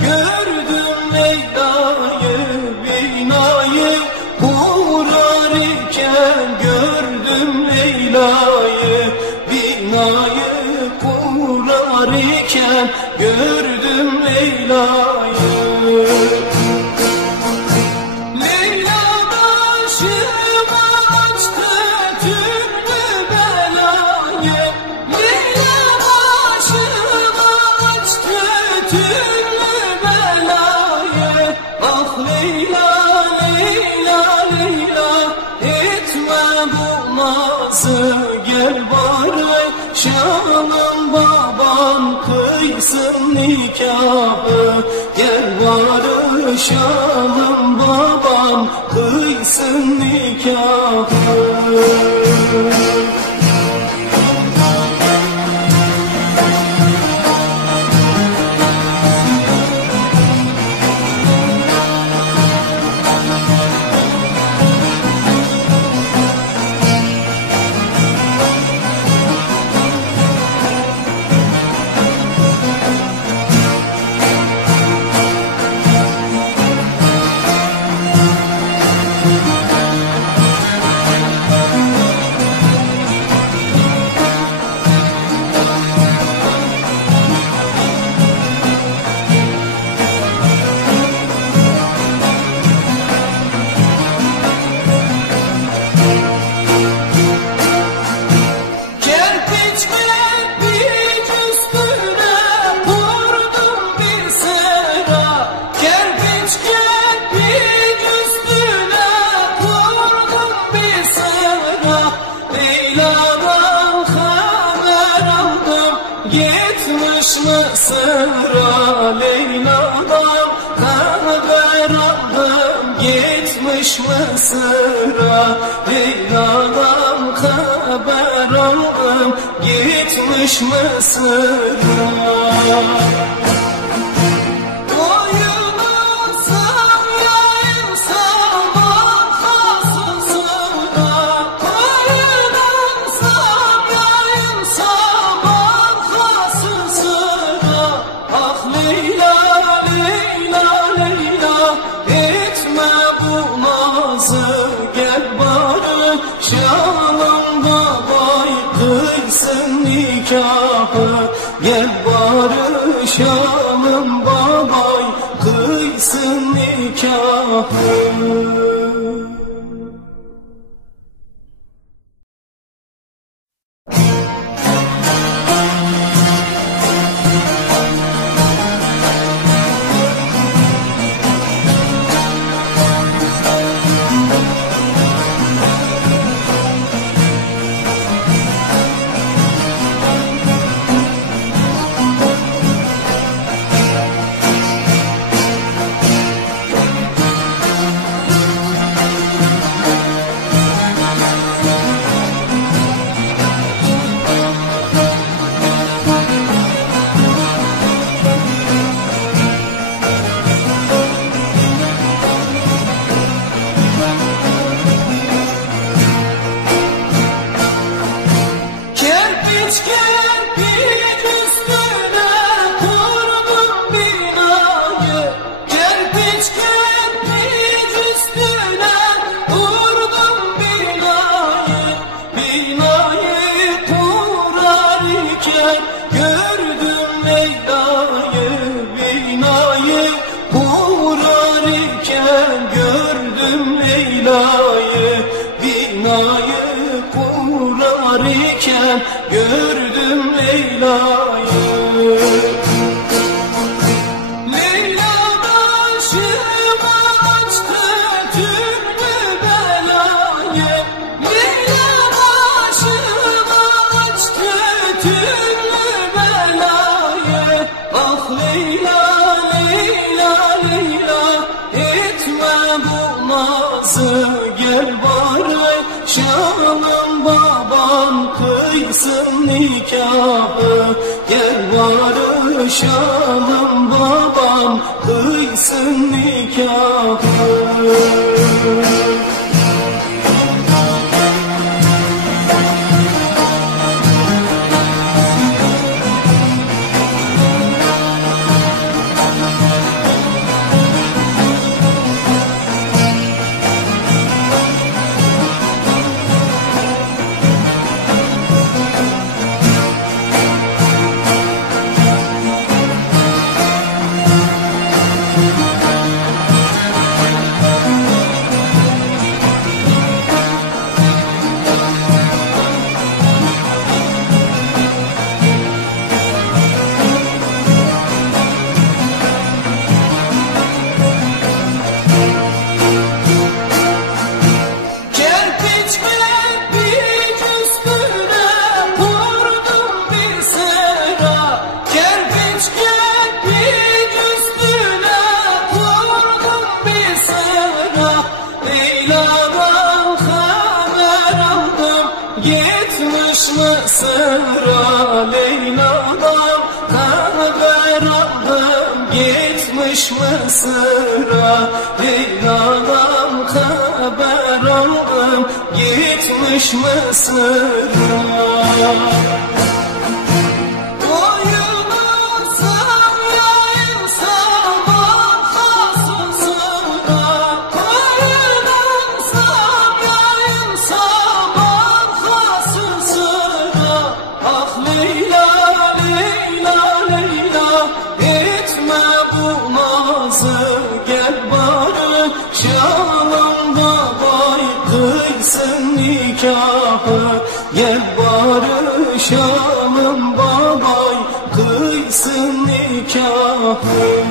gördüm Leyla'yı binayı. Kurar gördüm Leyla'yı binayı. Kurar gördüm Leyla'yı Gel bari Şam'ın baban kıysın nikahı. Gel bari Şam'ın baban kıysın nikahı gitmiş Mısır'a Leyla'dan haber aldım gitmiş Mısır'a Leyla'dan haber aldım gitmiş Mısır'a kıysın nikahı Gel bari Şam'ın babay kıysın nikahı kurar iken gördüm Leyla'yı. Leyla başıma açtı türlü belayı. Leyla başıma açtı türlü belayı. Ah Leyla, Leyla, Leyla etme bu nazı Gel bari Şam'ın baban kıysın nikahı Gel bari Şam'ın baban kıysın nikahı Gitmiş Mısır'a Leyla'dan Kader aldım Gitmiş Mısır'a Leyla'dan Kader aldım Gitmiş Mısır'a Kıysın nikahı Gel bari Şalım babay Kıysın nikahı